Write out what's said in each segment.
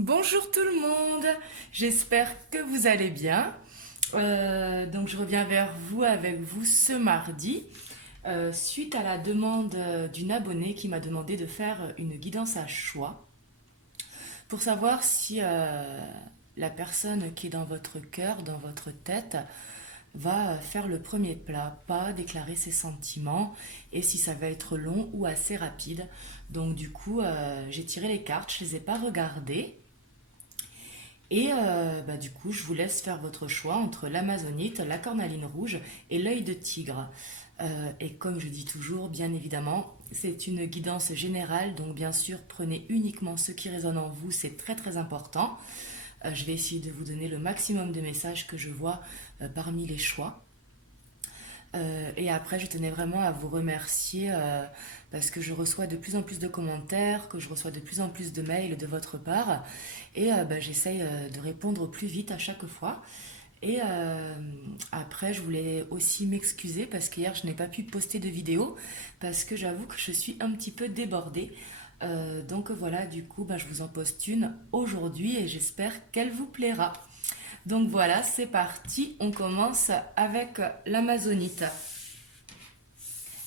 Bonjour tout le monde, j'espère que vous allez bien. Donc je reviens vers vous avec vous ce mardi suite à la demande d'une abonnée qui m'a demandé de faire une guidance à choix pour savoir si la personne qui est dans votre cœur, dans votre tête, va faire le premier pas, déclarer ses sentiments et si ça va être long ou assez rapide. Donc du coup, j'ai tiré les cartes, je les ai pas regardées. Et du coup, je vous laisse faire votre choix entre l'amazonite, la cornaline rouge et l'œil de tigre. Et comme je dis toujours, bien évidemment, c'est une guidance générale, donc bien sûr, prenez uniquement ce qui résonne en vous, c'est très très important. Je vais essayer de vous donner le maximum de messages que je vois parmi les choix. Et après, je tenais vraiment à vous remercier parce que je reçois de plus en plus de commentaires, que je reçois de plus en plus de mails de votre part. Et j'essaye de répondre au plus vite à chaque fois. Et après, je voulais aussi m'excuser parce qu'hier, je n'ai pas pu poster de vidéo parce que j'avoue que je suis un petit peu débordée. Donc voilà, du coup, je vous en poste une aujourd'hui et j'espère qu'elle vous plaira. Donc voilà, c'est parti, on commence avec l'amazonite.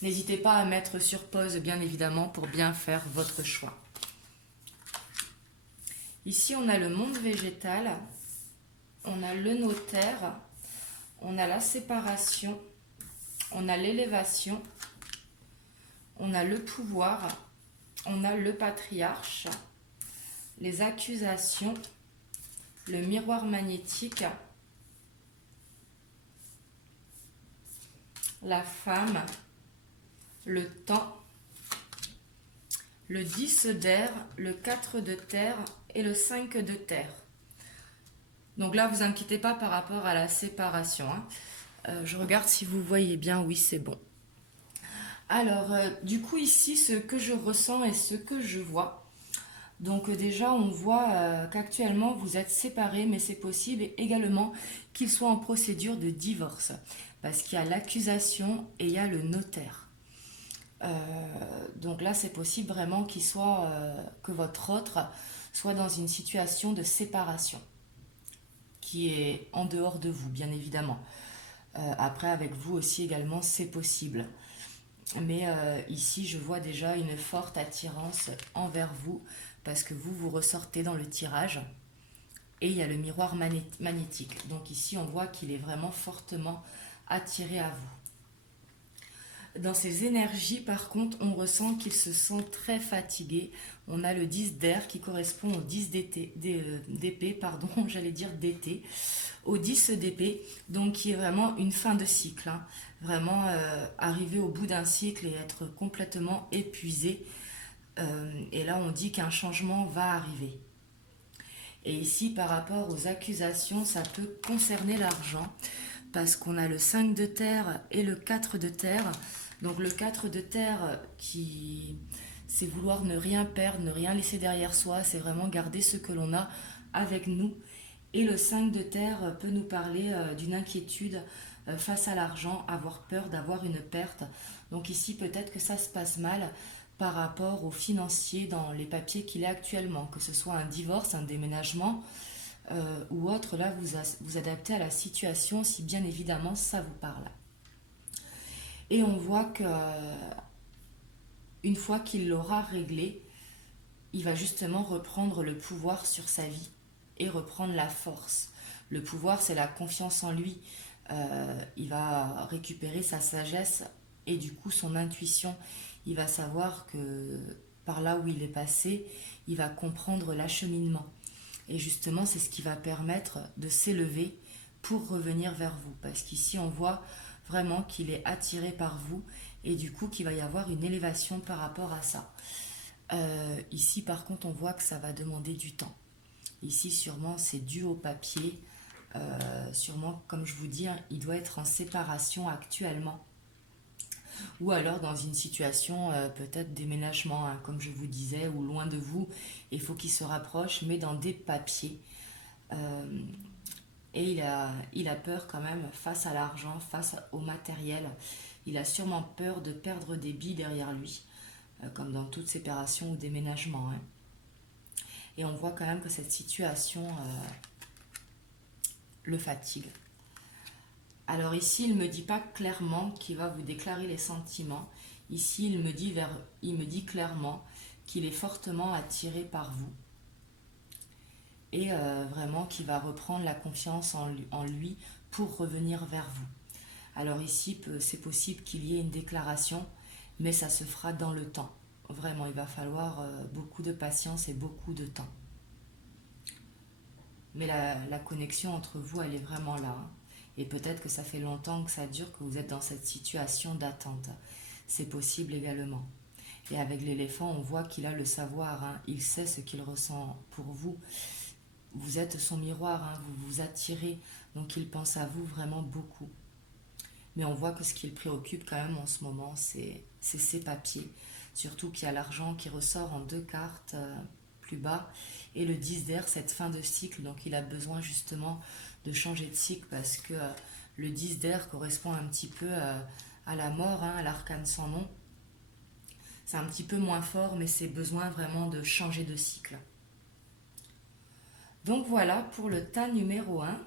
N'hésitez pas à mettre sur pause, bien évidemment, pour bien faire votre choix. Ici, on a le monde végétal, on a le notaire, on a la séparation, on a l'élévation, on a le pouvoir, on a le patriarche, les accusations, le miroir magnétique, la femme, le temps, le 10 d'air, le 4 de terre et le 5 de terre. Donc là, vous inquiétez pas par rapport à la séparation. Je regarde si vous voyez bien. Oui, c'est bon. Alors, du coup, ici, ce que je ressens et ce que je vois. Donc déjà, on voit qu'actuellement, vous êtes séparés, mais c'est possible également qu'il soit en procédure de divorce. Parce qu'il y a l'accusation et il y a le notaire. Donc là, c'est possible vraiment qu'il soit, que votre autre soit dans une situation de séparation qui est en dehors de vous, bien évidemment. Après, avec vous aussi également, c'est possible. Mais ici, je vois déjà une forte attirance envers vous parce que vous ressortez dans le tirage et il y a le miroir magnétique. Donc ici, on voit qu'il est vraiment fortement attiré à vous. Dans ses énergies, par contre, on ressent qu'il se sent très fatigué. On a le 10 d'air qui correspond au 10 d'épée, pardon, j'allais dire d'été, au 10 d'épée, donc qui est vraiment une fin de cycle. Vraiment arriver au bout d'un cycle et être complètement épuisé. Et là, on dit qu'un changement va arriver. Et ici, par rapport aux accusations, ça peut concerner l'argent, parce qu'on a le 5 de terre et le 4 de terre. Donc le 4 de terre, c'est vouloir ne rien perdre, ne rien laisser derrière soi, c'est vraiment garder ce que l'on a avec nous. Et le 5 de terre peut nous parler d'une inquiétude face à l'argent, avoir peur d'avoir une perte. Donc ici, peut-être que ça se passe mal par rapport aux financiers dans les papiers qu'il est actuellement, que ce soit un divorce, un déménagement ou autre. Là, vous adaptez à la situation si bien évidemment ça vous parle. Et on voit que une fois qu'il l'aura réglé, il va justement reprendre le pouvoir sur sa vie et reprendre la force. Le pouvoir, c'est la confiance en lui. Il va récupérer sa sagesse et du coup son intuition. Il va savoir que par là où il est passé, il va comprendre l'acheminement. Et justement, c'est ce qui va permettre de s'élever pour revenir vers vous. Parce qu'ici, on voit vraiment qu'il est attiré par vous et du coup qu'il va y avoir une élévation par rapport à ça. Ici, par contre, on voit que ça va demander du temps. Ici, sûrement, c'est dû au papier. Sûrement, comme je vous dis, il doit être en séparation actuellement. Ou alors dans une situation peut-être déménagement, comme je vous disais, ou loin de vous. Il faut qu'il se rapproche, mais dans des papiers. Et il a peur quand même face à l'argent, face au matériel. Il a sûrement peur de perdre des billes derrière lui, comme dans toute séparation ou déménagement. Et on voit quand même que cette situation le fatigue. Alors ici, il ne me dit pas clairement qu'il va vous déclarer les sentiments. Ici, il me dit clairement qu'il est fortement attiré par vous. Et vraiment qu'il va reprendre la confiance en lui pour revenir vers vous. Alors ici, c'est possible qu'il y ait une déclaration, mais ça se fera dans le temps. Vraiment, il va falloir beaucoup de patience et beaucoup de temps. Mais la connexion entre vous, elle est vraiment là. Hein. Et peut-être que ça fait longtemps que ça dure, que vous êtes dans cette situation d'attente. C'est possible également. Et avec l'éléphant, on voit qu'il a le savoir. Hein. Il sait ce qu'il ressent pour vous. Vous êtes son miroir, hein. Vous vous attirez. Donc il pense à vous vraiment beaucoup. Mais on voit que ce qui le préoccupe quand même en ce moment, c'est ses papiers. Surtout qu'il y a l'argent qui ressort en 2 cartes plus bas. Et le 10 d'air, cette fin de cycle. Donc il a besoin justement de changer de cycle parce que le 10 d'air correspond un petit peu à la mort, hein, à l'arcane sans nom. C'est un petit peu moins fort, mais c'est besoin vraiment de changer de cycle. Donc voilà pour le tas numéro 1.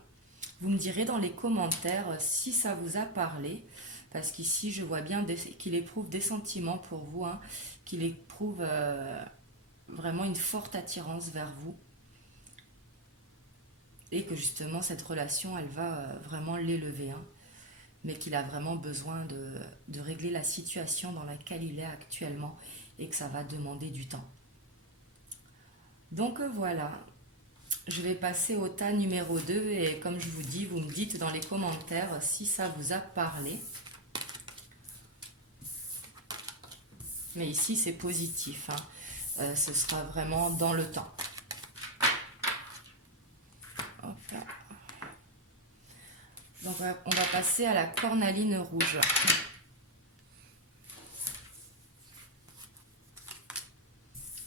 Vous me direz dans les commentaires si ça vous a parlé, parce qu'ici je vois bien qu'il éprouve des sentiments pour vous, hein, qu'il éprouve vraiment une forte attirance vers vous, et que justement cette relation, elle va vraiment l'élever, hein, mais qu'il a vraiment besoin de régler la situation dans laquelle il est actuellement, et que ça va demander du temps. Donc voilà. Je vais passer au tas numéro 2 et comme je vous dis, vous me dites dans les commentaires si ça vous a parlé. Mais ici, c'est positif. Hein. Ce sera vraiment dans le temps. Hop là. Donc, on va passer à la cornaline rouge.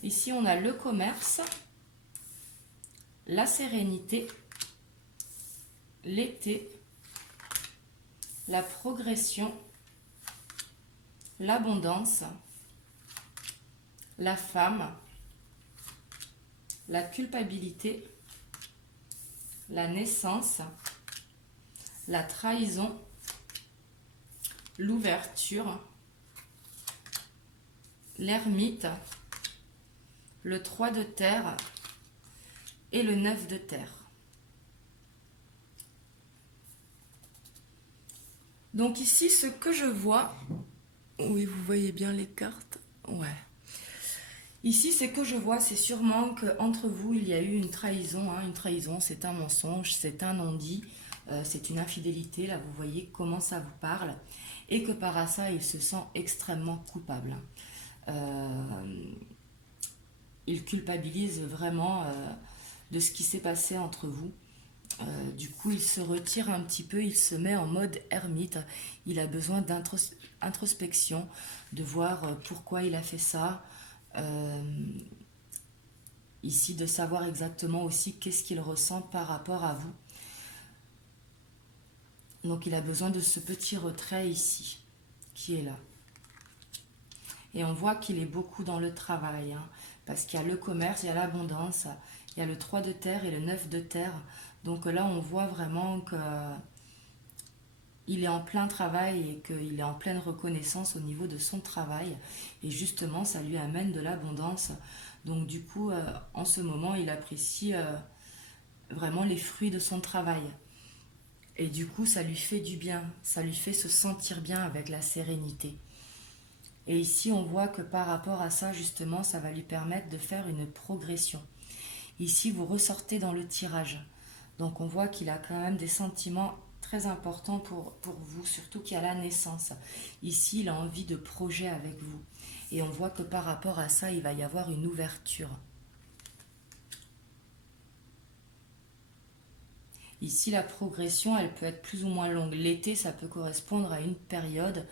Ici, on a le commerce, la sérénité, l'été, la progression, l'abondance, la femme, la culpabilité, la naissance, la trahison, l'ouverture, l'ermite, le 3 de terre et le 9 de terre. Donc ici, ce que je vois, oui, vous voyez bien les cartes, ouais. Ici, ce que je vois, c'est sûrement qu'entre vous, il y a eu une trahison. Hein. Une trahison, c'est un mensonge, c'est un non-dit, c'est une infidélité. Là, vous voyez comment ça vous parle. Et que par ça, il se sent extrêmement coupable. Il culpabilise vraiment de ce qui s'est passé entre vous. Du coup, il se retire un petit peu, il se met en mode ermite. Il a besoin d'introspection, de voir pourquoi il a fait ça. Ici, de savoir exactement aussi qu'est-ce qu'il ressent par rapport à vous. Donc, il a besoin de ce petit retrait ici, qui est là. Et on voit qu'il est beaucoup dans le travail, hein, parce qu'il y a le commerce, il y a l'abondance, il y a le 3 de terre et le 9 de terre. Donc là, on voit vraiment qu'il est en plein travail et qu'il est en pleine reconnaissance au niveau de son travail. Et justement, ça lui amène de l'abondance. Donc du coup, en ce moment, il apprécie vraiment les fruits de son travail. Et du coup, ça lui fait du bien. Ça lui fait se sentir bien avec la sérénité. Et ici, on voit que par rapport à ça, justement, ça va lui permettre de faire une progression. Ici, vous ressortez dans le tirage. Donc, on voit qu'il a quand même des sentiments très importants pour vous, surtout qu'il y a la naissance. Ici, il a envie de projet avec vous. Et on voit que par rapport à ça, il va y avoir une ouverture. Ici, la progression, elle peut être plus ou moins longue. L'été, ça peut correspondre à une période,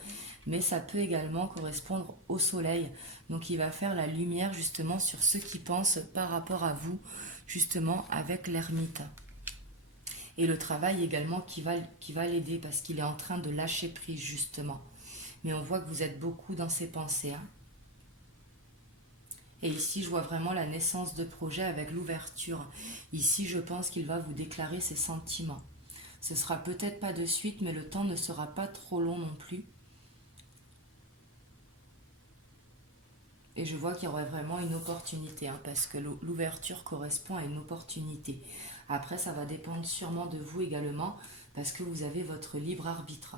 mais ça peut également correspondre au soleil. Donc, il va faire la lumière justement sur ce qu'il pense par rapport à vous, justement avec l'ermite. Et le travail également qui va l'aider parce qu'il est en train de lâcher prise justement. Mais on voit que vous êtes beaucoup dans ses pensées. Hein. Et ici, je vois vraiment la naissance de projet avec l'ouverture. Ici, je pense qu'il va vous déclarer ses sentiments. Ce sera peut-être pas de suite, mais le temps ne sera pas trop long non plus. Et je vois qu'il y aurait vraiment une opportunité, hein, parce que l'ouverture correspond à une opportunité. Après, ça va dépendre sûrement de vous également, parce que vous avez votre libre arbitre.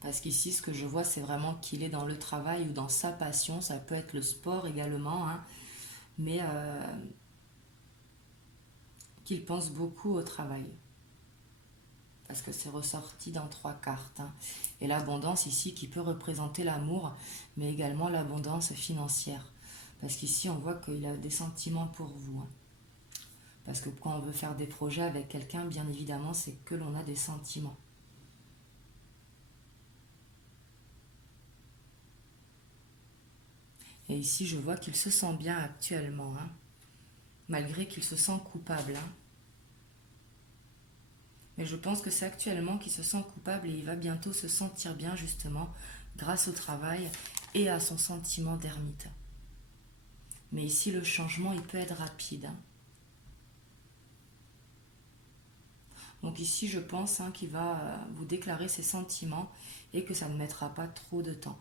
Parce qu'ici, ce que je vois, c'est vraiment qu'il est dans le travail ou dans sa passion. Ça peut être le sport également, hein, mais qu'il pense beaucoup au travail. Parce que c'est ressorti dans 3 cartes, hein. Et l'abondance ici qui peut représenter l'amour, mais également l'abondance financière. Parce qu'ici, on voit qu'il a des sentiments pour vous, hein. Parce que quand on veut faire des projets avec quelqu'un, bien évidemment, c'est que l'on a des sentiments. Et ici, je vois qu'il se sent bien actuellement, hein, malgré qu'il se sent coupable, hein. Mais je pense que c'est actuellement qu'il se sent coupable et il va bientôt se sentir bien, justement, grâce au travail et à son sentiment d'ermite. Mais ici, le changement, il peut être rapide, hein. Donc ici, je pense, hein, qu'il va vous déclarer ses sentiments et que ça ne mettra pas trop de temps.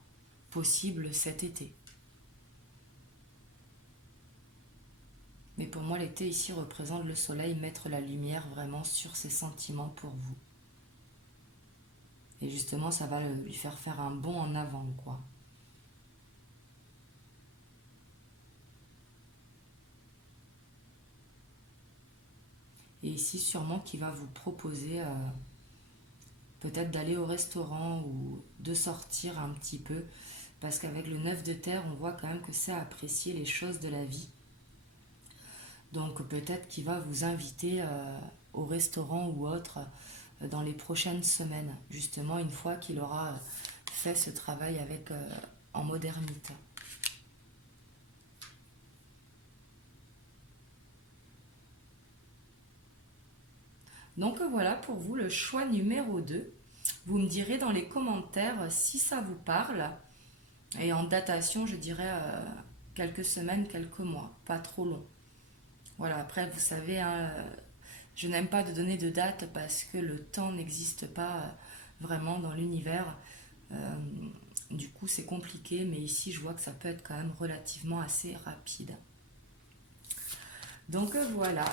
Possible cet été. Mais pour moi, l'été ici représente le soleil, mettre la lumière vraiment sur ses sentiments pour vous. Et justement, ça va lui faire un bond en avant, quoi. Et ici, sûrement qu'il va vous proposer peut-être d'aller au restaurant ou de sortir un petit peu. Parce qu'avec le 9 de terre, on voit quand même que c'est apprécier les choses de la vie. Donc peut-être qu'il va vous inviter au restaurant ou autre dans les prochaines semaines. Justement, une fois qu'il aura fait ce travail avec en mode ermite. Donc voilà pour vous le choix numéro 2. Vous me direz dans les commentaires si ça vous parle. Et en datation, je dirais quelques semaines, quelques mois, pas trop long. Voilà, après, vous savez, hein, je n'aime pas de donner de date parce que le temps n'existe pas vraiment dans l'univers. Euh, du coup, c'est compliqué, mais ici, je vois que ça peut être quand même relativement assez rapide. Donc voilà.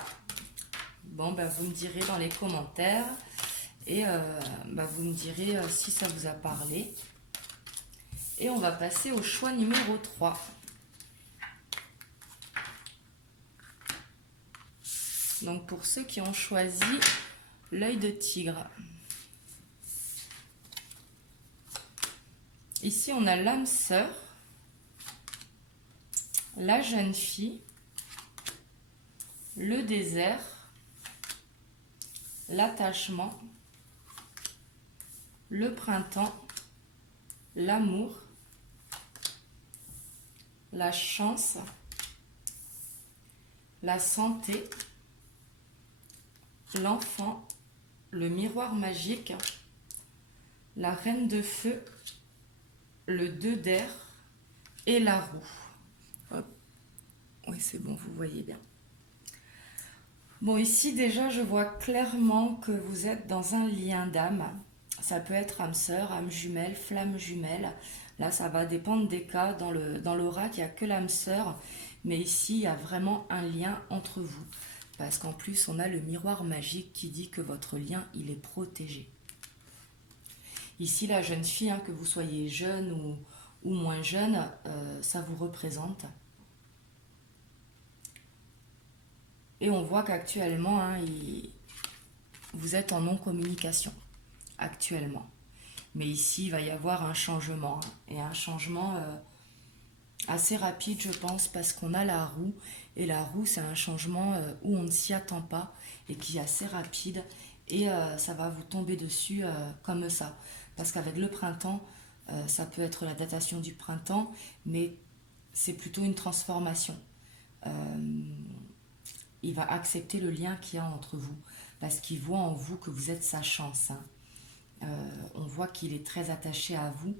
Bon, bah, vous me direz dans les commentaires et vous me direz si ça vous a parlé. Et on va passer au choix numéro 3. Donc pour ceux qui ont choisi l'œil de tigre. Ici, on a l'âme sœur, la jeune fille, le désert, l'attachement, le printemps, l'amour, la chance, la santé, l'enfant, le miroir magique, la reine de feu, le 2 d'air et la roue. Hop. Oui, c'est bon, vous voyez bien. Bon, ici déjà, je vois clairement que vous êtes dans un lien d'âme. Ça peut être âme sœur, âme jumelle, flamme jumelle. Là, ça va dépendre des cas. Dans l'oracle, il n'y a que l'âme sœur. Mais ici, il y a vraiment un lien entre vous. Parce qu'en plus, on a le miroir magique qui dit que votre lien, il est protégé. Ici, la jeune fille, hein, que vous soyez jeune ou moins jeune, ça vous représente. Et on voit qu'actuellement, hein, vous êtes en non-communication. Actuellement. Mais ici, il va y avoir un changement. Hein, et un changement assez rapide, je pense, parce qu'on a la roue. Et la roue, c'est un changement où on ne s'y attend pas et qui est assez rapide. Et ça va vous tomber dessus comme ça. Parce qu'avec le printemps, ça peut être la datation du printemps, mais c'est plutôt une transformation. Il va accepter le lien qu'il y a entre vous. Parce qu'il voit en vous que vous êtes sa chance. Hein. On voit qu'il est très attaché à vous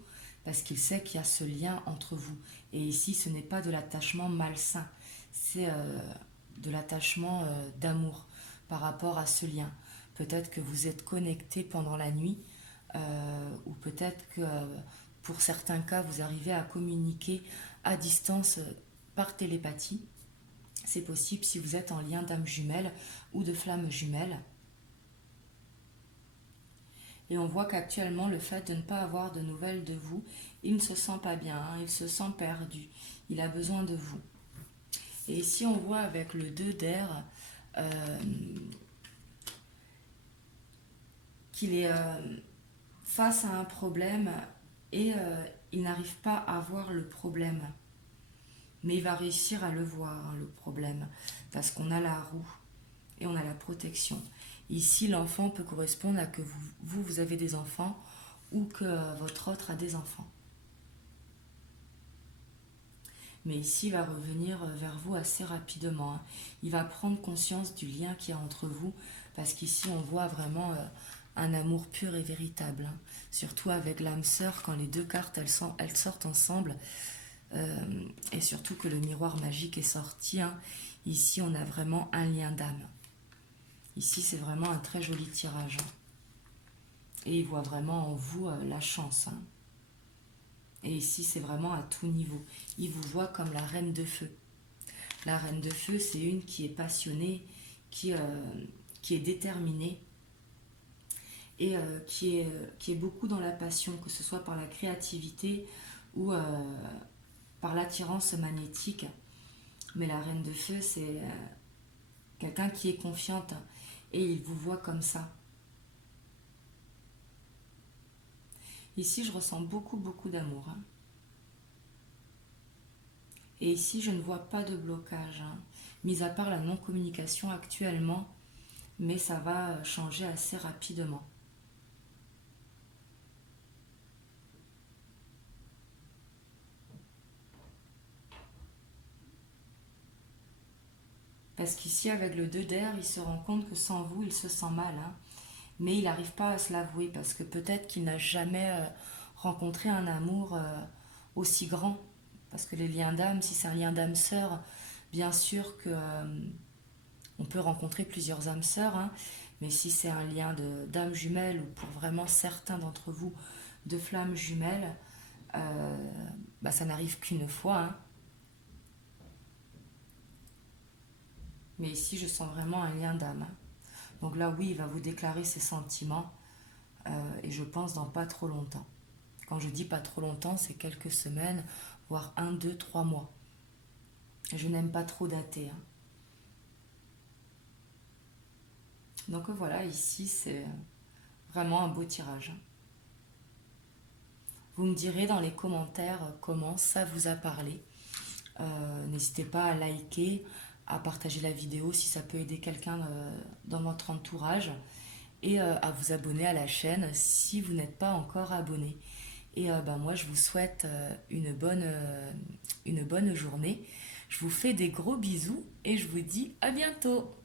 parce qu'il sait qu'il y a ce lien entre vous. Et ici, ce n'est pas de l'attachement malsain, c'est de l'attachement d'amour par rapport à ce lien. Peut-être que vous êtes connecté pendant la nuit, ou peut-être que pour certains cas, vous arrivez à communiquer à distance par télépathie. C'est possible si vous êtes en lien d'âme jumelle ou de flamme jumelle. Et on voit qu'actuellement, le fait de ne pas avoir de nouvelles de vous, il ne se sent pas bien, hein, il se sent perdu, il a besoin de vous. Et ici, on voit avec le 2 d'air qu'il est face à un problème et il n'arrive pas à voir le problème. Mais il va réussir à le voir, hein, le problème, parce qu'on a la roue et on a la protection. Ici, l'enfant peut correspondre à que vous avez des enfants ou que votre autre a des enfants. Mais ici, il va revenir vers vous assez rapidement, hein. Il va prendre conscience du lien qu'il y a entre vous, parce qu'ici, on voit vraiment un amour pur et véritable, hein. Surtout avec l'âme sœur, quand les deux cartes, elles sortent ensemble, et surtout que le miroir magique est sorti, hein. Ici, on a vraiment un lien d'âme. Ici, c'est vraiment un très joli tirage, hein. Et il voit vraiment en vous la chance, hein. Et ici, c'est vraiment à tout niveau. Il vous voit comme la reine de feu. La reine de feu, c'est une qui est passionnée, qui est déterminée et qui est beaucoup dans la passion, que ce soit par la créativité ou par l'attirance magnétique. Mais la reine de feu, c'est quelqu'un qui est confiante et il vous voit comme ça. Ici, je ressens beaucoup, beaucoup d'amour, hein. Et ici, je ne vois pas de blocage, hein, mis à part la non-communication actuellement, mais ça va changer assez rapidement. Parce qu'ici, avec le 2 d'air, il se rend compte que sans vous, il se sent mal, hein. Mais il n'arrive pas à se l'avouer, parce que peut-être qu'il n'a jamais rencontré un amour aussi grand. Parce que les liens d'âme, si c'est un lien d'âme sœur, bien sûr que on peut rencontrer plusieurs âmes sœurs, hein, mais si c'est un lien d'âme jumelle, ou pour vraiment certains d'entre vous, de flammes jumelles, ça n'arrive qu'une fois, hein. Mais ici, je sens vraiment un lien d'âme, hein. Donc là, oui, il va vous déclarer ses sentiments, et je pense dans pas trop longtemps. Quand je dis pas trop longtemps, c'est quelques semaines, voire 1, 2, 3 mois. Je n'aime pas trop dater, hein. Donc voilà, ici, c'est vraiment un beau tirage. Vous me direz dans les commentaires comment ça vous a parlé. N'hésitez pas à liker, à partager la vidéo si ça peut aider quelqu'un dans votre entourage, et à vous abonner à la chaîne si vous n'êtes pas encore abonné. Et moi, je vous souhaite une bonne journée. Je vous fais des gros bisous et je vous dis à bientôt.